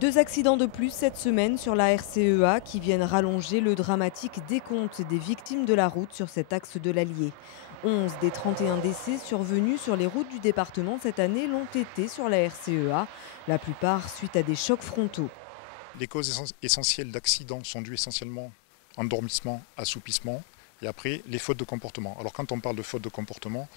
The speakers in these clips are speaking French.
Deux accidents de plus cette semaine sur la RCEA qui viennent rallonger le dramatique décompte des victimes de la route sur cet axe de l'Allier. 11 des 31 décès survenus sur les routes du département cette année l'ont été sur la RCEA, la plupart suite à des chocs frontaux. Les causes essentielles d'accidents sont dues essentiellement à endormissement, assoupissement et après les fautes de comportement. Alors quand on parle de fautes de comportement,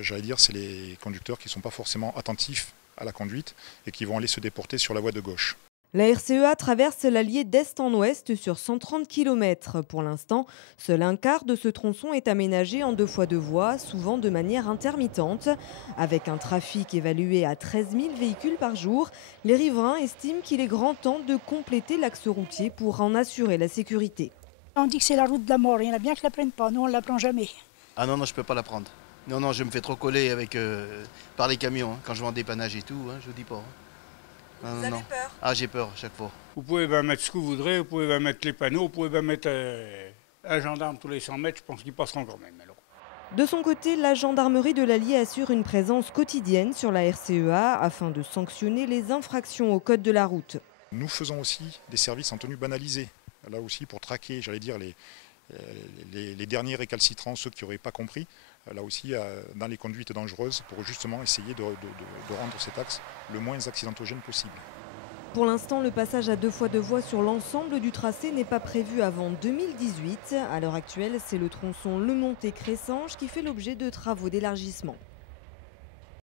j'allais dire c'est les conducteurs qui ne sont pas forcément attentifs à la conduite et qui vont aller se déporter sur la voie de gauche. La RCEA traverse l'Allier d'est en ouest sur 130 km. Pour l'instant, seul un quart de ce tronçon est aménagé en 2x2 voies, souvent de manière intermittente. Avec un trafic évalué à 13 000 véhicules par jour, les riverains estiment qu'il est grand temps de compléter l'axe routier pour en assurer la sécurité. On dit que c'est la route de la mort, il y en a bien qui ne la prennent pas, nous on ne la prend jamais. Ah non, je peux pas la prendre. Non, je me fais trop coller par les camions, quand je vais en dépannage et tout, je vous dis pas. Vous avez peur? Ah, j'ai peur chaque fois. Vous pouvez mettre ce que vous voudrez, vous pouvez mettre les panneaux, vous pouvez mettre un gendarme tous les 100 mètres, je pense qu'ils passeront quand même. Alors. De son côté, la gendarmerie de l'Allier assure une présence quotidienne sur la RCEA afin de sanctionner les infractions au code de la route. Nous faisons aussi des services en tenue banalisée, là aussi pour traquer, j'allais dire, les derniers récalcitrants, ceux qui n'auraient pas compris, là aussi dans les conduites dangereuses pour justement essayer de rendre cet axe le moins accidentogène possible. Pour l'instant, le passage à 2x2 voies sur l'ensemble du tracé n'est pas prévu avant 2018. À l'heure actuelle, c'est le tronçon Le Montet-Cressanges qui fait l'objet de travaux d'élargissement.